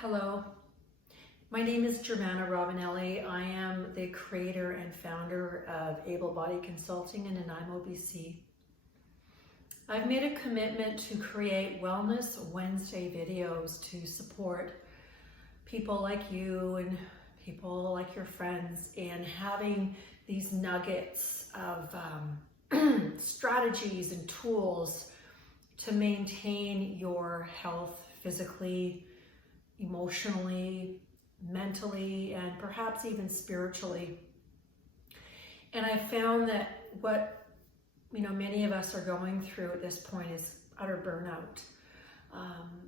Hello, my name is Germana Robinelli. I am the creator and founder of Able Body Consulting in Nanaimo, BC. I've made a commitment to create Wellness Wednesday videos to support people like you and people like your friends in having these nuggets of strategies and tools to maintain your health physically, emotionally, mentally, and perhaps even spiritually. And I found that what many of us are going through at this point is utter burnout.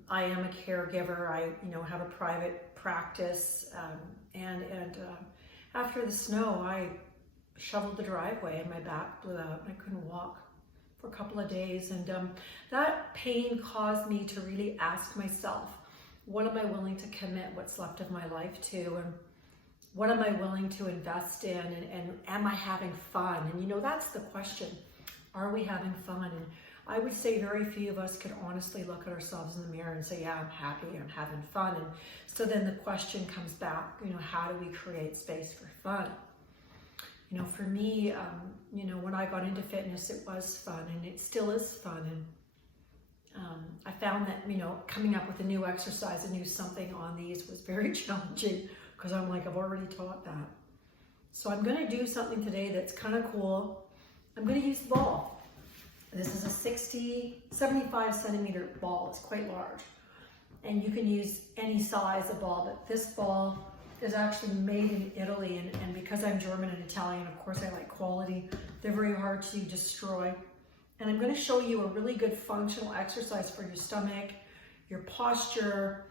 I am a caregiver. I have a private practice, and after the snow, I shoveled the driveway and my back blew out and I couldn't walk for a couple of days. And that pain caused me to really ask myself, what am I willing to commit what's left of my life to, and what am I willing to invest in, and am I having fun? And that's the question. Are we having fun? And I would say very few of us could honestly look at ourselves in the mirror and say, yeah, I'm happy, I'm having fun. And so then the question comes back, how do we create space for fun? For me, when I got into fitness, it was fun, and it still is fun. And I found that, coming up with a new exercise, a new something on these was very challenging because I'm like, I've already taught that. So I'm going to do something today that's kind of cool. I'm going to use the ball. This is a 75 centimeter ball. It's quite large. And you can use any size of ball, but this ball is actually made in Italy. And because I'm German and Italian, of course, I like quality. They're very hard to destroy. And I'm going to show you a really good functional exercise for your stomach, your posture,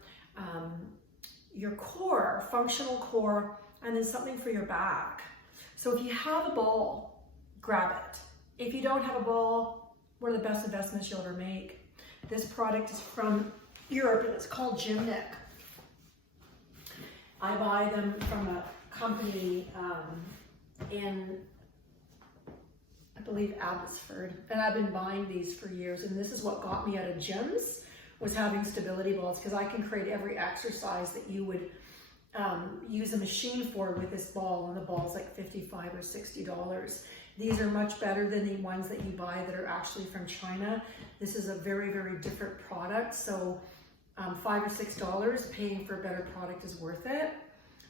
your core, functional core, and then something for your back. So if you have a ball, grab it. If you don't have a ball, one of the best investments you'll ever make. This product is from Europe and it's called Gymnic. I buy them from a company in, I believe, Abbotsford, and I've been buying these for years, and this is what got me out of gyms, was having stability balls, because I can create every exercise that you would use a machine for with this ball, and the ball's like $55 or $60. These are much better than the ones that you buy that are actually from China. This is a very, very different product, so $5 or $6, paying for a better product is worth it.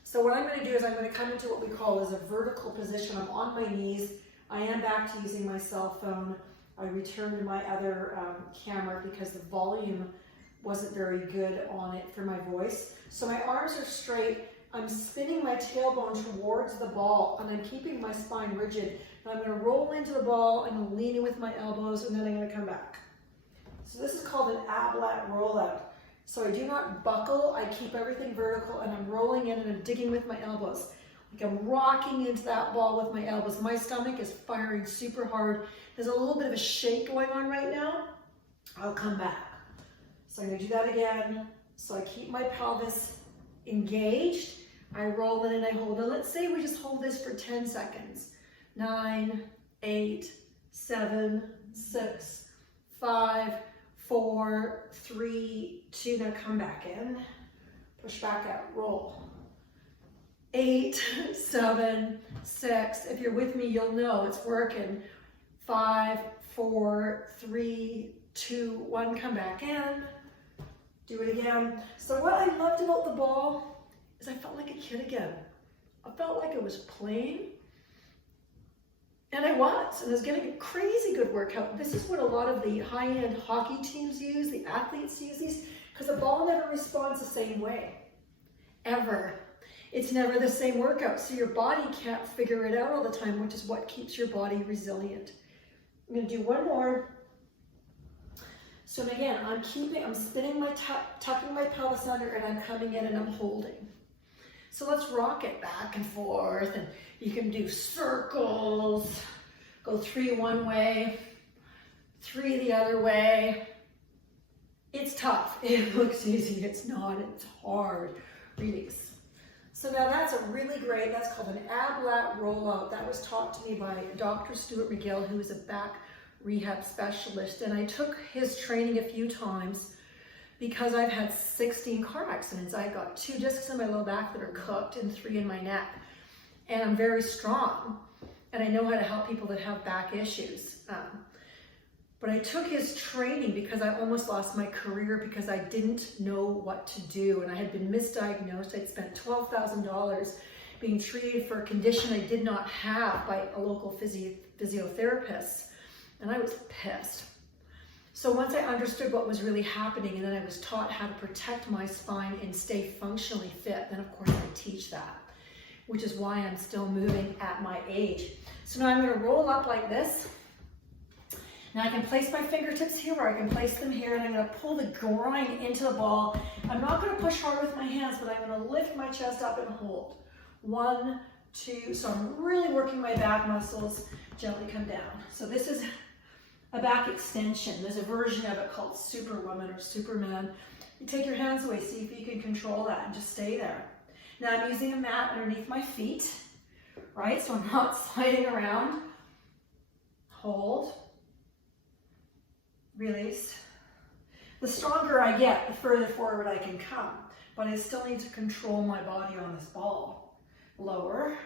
So what I'm going to do is I'm going to come into what we call as a vertical position. I'm on my knees. I am back to using my cell phone. I returned to my other camera because the volume wasn't very good on it for my voice. So my arms are straight. I'm spinning my tailbone towards the ball, and I'm keeping my spine rigid. And I'm going to roll into the ball. I'm going to lean in with my elbows, and then I'm going to come back. So this is called an Ablay Rollout. So I do not buckle. I keep everything vertical, and I'm rolling in and I'm digging with my elbows. Like I'm rocking into that ball with my elbows. My stomach is firing super hard. There's a little bit of a shake going on right now. I'll come back. So I'm going to do that again. So I keep my pelvis engaged. I roll in and I hold. And let's say we just hold this for 10 seconds. 9, 8, 7, 6, 5, 4, 3, 2. Now come back in. Push back out. Roll. 8, 7, 6. If you're with me, you'll know it's working. 5, 4, 3, 2, 1. Come back in. Do it again. So what I loved about the ball is I felt like a kid again. I felt like I was playing. And I was getting a crazy good workout. This is what a lot of the high-end hockey teams use, the athletes use these, because the ball never responds the same way, ever. It's never the same workout, so your body can't figure it out all the time, which is what keeps your body resilient. I'm going to do one more. So again, I'm spinning tucking my pelvis under, and I'm coming in and I'm holding. So let's rock it back and forth, and you can do circles, go 3 one way, 3 the other way. It's tough. It looks easy. It's not. It's hard. Release. So now that's that's called an Ablay Rollout. That was taught to me by Dr. Stewart Mcgill, who is a back rehab specialist. And I took his training a few times because I've had 16 car accidents. I've got 2 discs in my low back that are cooked and 3 in my neck. And I'm very strong. And I know how to help people that have back issues. But I took his training because I almost lost my career because I didn't know what to do. And I had been misdiagnosed. I'd spent $12,000 being treated for a condition I did not have by a local physiotherapist. And I was pissed. So once I understood what was really happening, and then I was taught how to protect my spine and stay functionally fit, then of course I teach that, which is why I'm still moving at my age. So now I'm going to roll up like this. Now I can place my fingertips here, or I can place them here, and I'm going to pull the groin into the ball. I'm not going to push hard with my hands, but I'm going to lift my chest up and hold. 1, 2, so I'm really working my back muscles. Gently come down. So this is a back extension. There's a version of it called Superwoman or Superman. You take your hands away, see if you can control that, and just stay there. Now I'm using a mat underneath my feet, right? So I'm not sliding around. Hold. Release. The stronger I get, the further forward I can come, but I still need to control my body on this ball. Lower.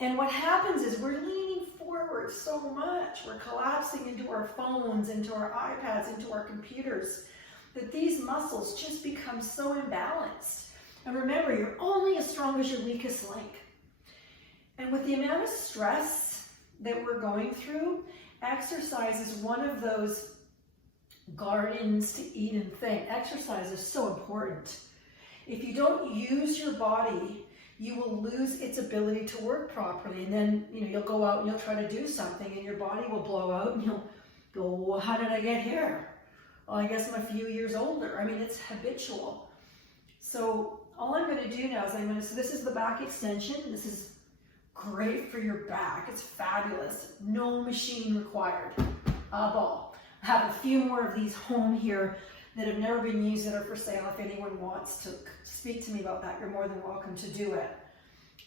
And what happens is we're leaning forward so much. We're collapsing into our phones, into our iPads, into our computers, that these muscles just become so imbalanced. And remember, you're only as strong as your weakest link. And with the amount of stress that we're going through, exercise is one of those gardens to Eden thing. Exercise is so important. If you don't use your body, you will lose its ability to work properly. And then, you'll go out and you'll try to do something and your body will blow out and you'll go, well, how did I get here? Well, I guess I'm a few years older. I mean, it's habitual. So all I'm going to do now is so this is the back extension. This is great for your back. It's fabulous. No machine required. A ball. I have a few more of these home here that have never been used that are for sale. If anyone wants to speak to me about that, you're more than welcome to do it.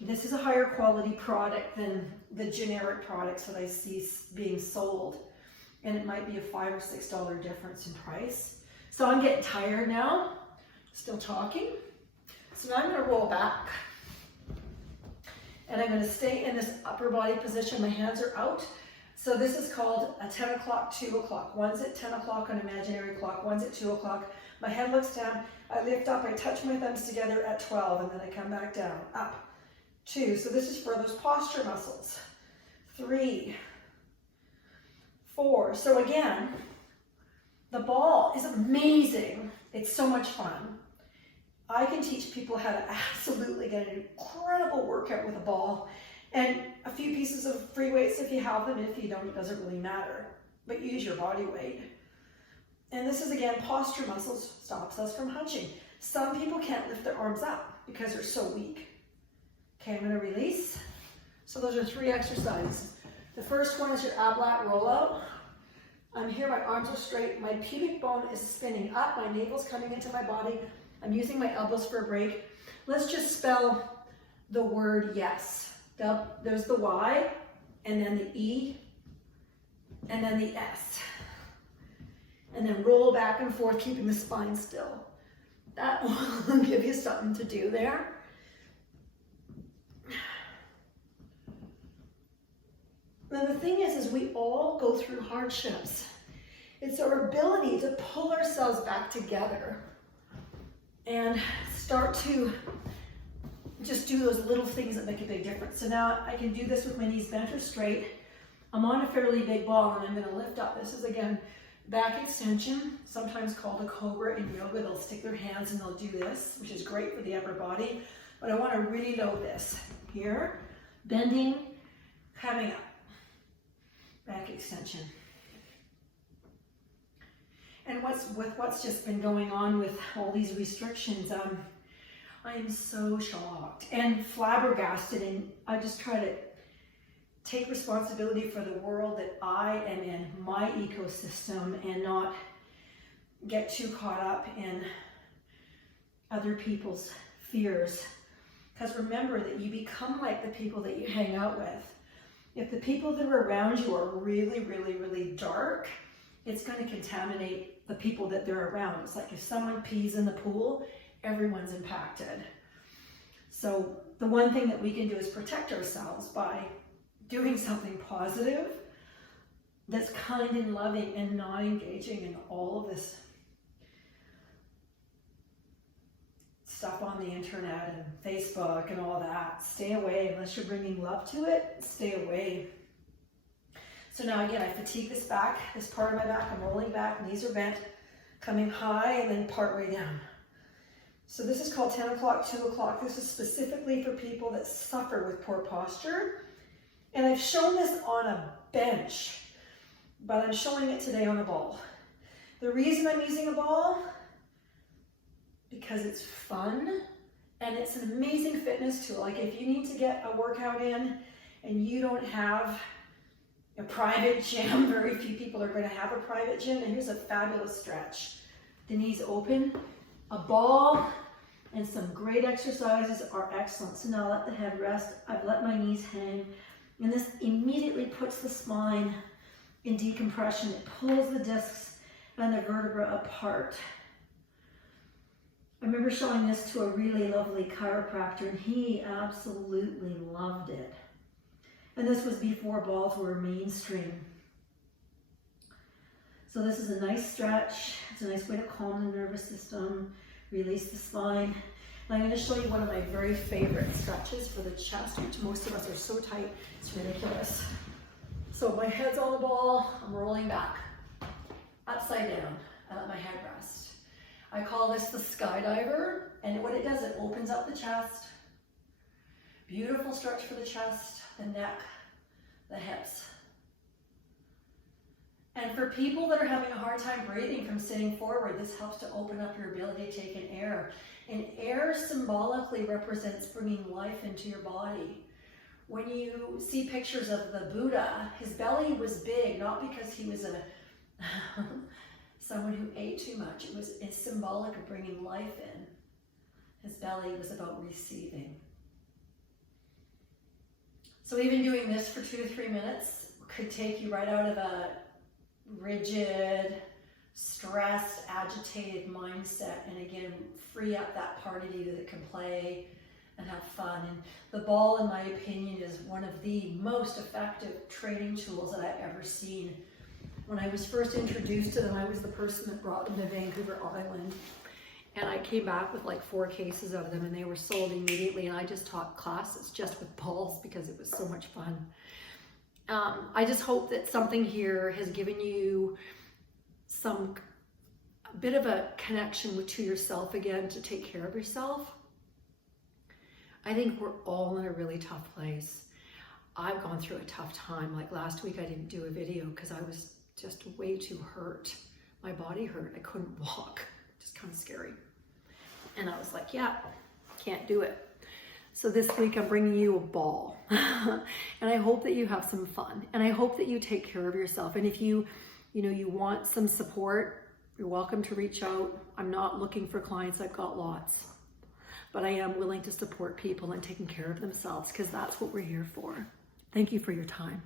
This is a higher quality product than the generic products that I see being sold. And it might be a $5 or $6 difference in price. So I'm getting tired now, still talking. So now I'm going to roll back. And I'm going to stay in this upper body position. My hands are out. So this is called a 10 o'clock, 2 o'clock. One's at 10 o'clock on imaginary clock. One's at 2 o'clock. My head looks down. I lift up. I touch my thumbs together at 12. And then I come back down. Up. 2. So this is for those posture muscles. 3. 4. So again, the ball is amazing. It's so much fun. I can teach people how to absolutely get an incredible workout with a ball. And a few pieces of free weights if you have them. If you don't, it doesn't really matter. But use your body weight. And this is, again, posture muscles, stops us from hunching. Some people can't lift their arms up because they're so weak. Okay, I'm going to release. So those are 3 exercises. The first one is your Ablay Rollout. I'm here, my arms are straight. My pubic bone is spinning up. My navel's coming into my body. I'm using my elbows for a break. Let's just spell the word yes. There's the Y, and then the E, and then the S. And then roll back and forth, keeping the spine still. That will give you something to do there. Now the thing is we all go through hardships. It's our ability to pull ourselves back together and start to just do those little things that make a big difference. So now I can do this with my knees bent or straight. I'm on a fairly big ball and I'm going to lift up. This is, again, back extension, sometimes called a Cobra in yoga. They'll stick their hands and they'll do this, which is great for the upper body. But I want to really load this. Here, bending, coming up. Back extension. And what's just been going on with all these restrictions, I am so shocked and flabbergasted, and I just try to take responsibility for the world that I am in, my ecosystem, and not get too caught up in other people's fears. Because remember that you become like the people that you hang out with. If the people that are around you are really, really, really dark, it's going to contaminate the people that they're around. It's like if someone pees in the pool, everyone's impacted. So the one thing that we can do is protect ourselves by doing something positive that's kind and loving and not engaging in all of this stuff on the internet and Facebook and all that. Stay away unless you're bringing love to it. Stay away. So now again, I fatigue this back, this part of my back. I'm rolling back, knees are bent, coming high and then part way down. So this is called 10 o'clock, 2 o'clock. This is specifically for people that suffer with poor posture. And I've shown this on a bench, but I'm showing it today on a ball. The reason I'm using a ball, because it's fun and it's an amazing fitness tool. Like if you need to get a workout in and you don't have a private gym, very few people are going to have a private gym, and here's a fabulous stretch. The knees open, a ball, and some great exercises are excellent. So now let the head rest. I've let my knees hang, and this immediately puts the spine in decompression. It pulls the discs and the vertebra apart. I remember showing this to a really lovely chiropractor, and he absolutely loved it. And this was before balls were mainstream. So this is a nice stretch. It's a nice way to calm the nervous system, release the spine. And I'm going to show you one of my very favorite stretches for the chest, which most of us are so tight, it's ridiculous. So my head's on the ball, I'm rolling back, upside down. I let my head rest. I call this the skydiver, and what it does, it opens up the chest. Beautiful stretch for the chest, the neck, the hips. And for people that are having a hard time breathing from sitting forward, this helps to open up your ability to take in air. And air symbolically represents bringing life into your body. When you see pictures of the Buddha, his belly was big, not because he was someone who ate too much. It's symbolic of bringing life in. His belly was about receiving. So even doing this for 2 to 3 minutes could take you right out of a rigid, stressed, agitated mindset, and again, free up that part of you that can play and have fun. And the ball, in my opinion, is one of the most effective training tools that I've ever seen. When I was first introduced to them, I was the person that brought them to Vancouver Island. And I came back with like 4 cases of them, and they were sold immediately. And I just taught classes just with balls because it was so much fun. I just hope that something here has given you a bit of a connection to yourself again, to take care of yourself. I think we're all in a really tough place. I've gone through a tough time. Like last week, I didn't do a video because I was just way too hurt. My body hurt. I couldn't walk. Just kind of scary. And I was like, yeah, can't do it. So this week I'm bringing you a ball. And I hope that you have some fun. And I hope that you take care of yourself. And if you want some support, you're welcome to reach out. I'm not looking for clients. I've got lots. But I am willing to support people in taking care of themselves because that's what we're here for. Thank you for your time.